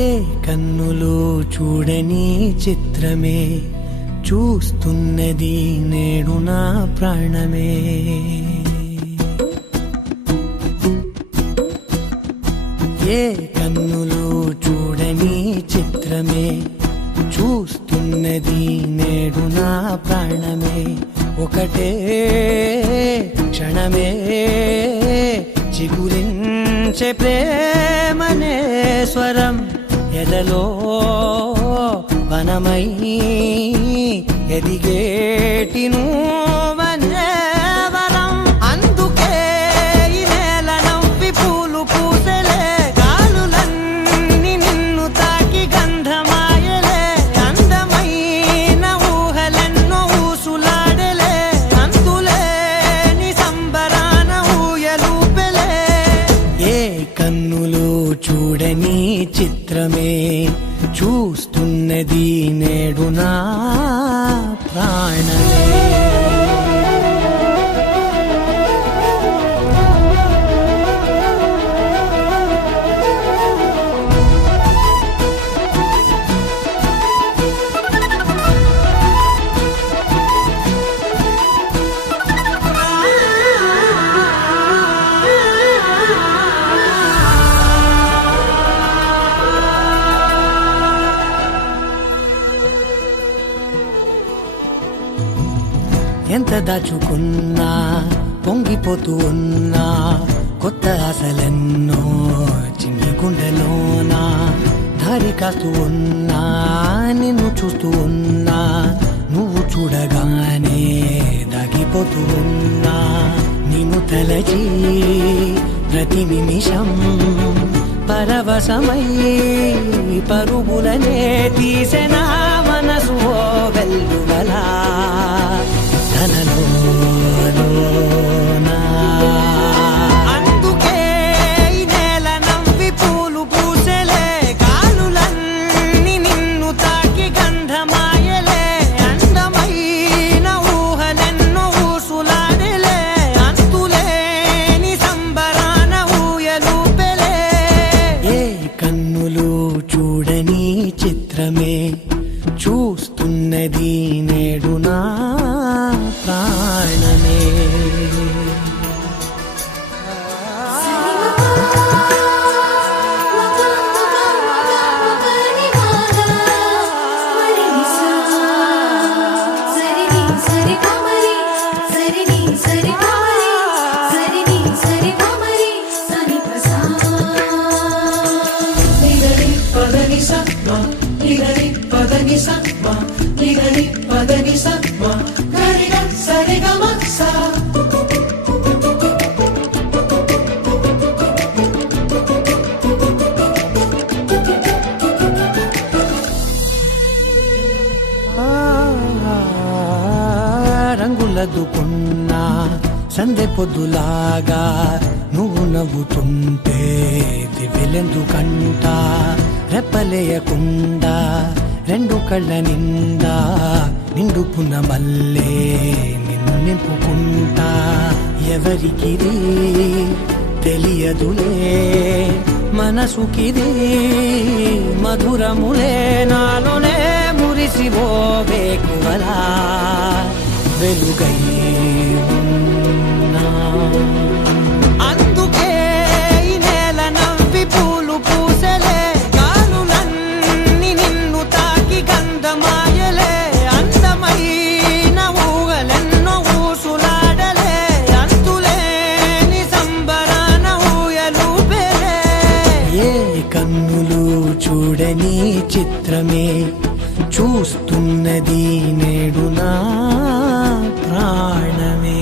ఏ కన్నులు చూడని చిత్రమే చూస్తున్నది నేడు నా ప్రాణమే. ఏ కన్నులు చూడని చిత్రమే చూస్తున్నది నేడు నా ప్రాణమే. ఒకటే క్షణమే చిగురించే ప్రేమనే స్వరం ఎదలో వనమై ఎదిగేటి నువ్వనే వరం. అందుకే ఈ నేల నవ్వి పూలు పూసెలే, గాలులన్నీ నిన్ను తాకి గంధమాయలే. అందమైన ఊహలెన్నో ఊసులాడలే, అంతులేని సంబరాన ఊయలూపెలే. ఏ కన్నులు చూడని చిత్రమే చూస్తున్నది నేడు నా ప్రాణమే. ఎంత దాచుకున్నా పొంగిపోతూ ఉన్నా, కొత్త ఆశలెన్నో చిన్ని గుండెలోనా. దారి కాస్తూ ఉన్నా, నిన్ను చూస్తూ ఉన్నా, నువ్వు చూడగానే దాగిపోతూ ఉన్నా. నిన్ను తలచి ప్రతి నిమిషం పరవశమై పరుగులనే తీసెనా మనసు ఓ వెల్లువలా. అందుకే ఈ నేల నవ్వి పూలు పూసెలే, గాలులన్నీ నిన్ను తాకి గంధమాయలే. అందమైన ఊహలెన్నో ఊసులాడలే, అంతులేని సంబరాన ఊయలూపెలే. ఏ కన్నులు చూడని చిత్రమే చూస్తున్నది నేడు నా ప్రాణమే. రంగులదుకున్నా సందె పొద్దులాగా నువ్వు నవ్వుతుంటే దివ్వెలెందుకంట. రెప్పలేయకుండా రెండు కళ్ళ నిండా నిండుకున్న మల్లే నిన్ను నింపుకుంటా. ఎవరికిది తెలియదులే మనసుకిది మధురములే, నాలోనే మురిసివో వేకువలా వెలుగై ఉన్నా. అందుకే ఈ నేల నవ్వి పూలు పూసెలే, గాలులన్నీ నిన్ను తాకి గంధమాయలే. అందమైన ఊహలెన్నో ఊసులాడలే, అంతులేని సంబరాన ఊయలూపెలే. ఏ కన్నులు చూడని చిత్రమే చూస్తున్నది నేడు నా ప్రాణమే.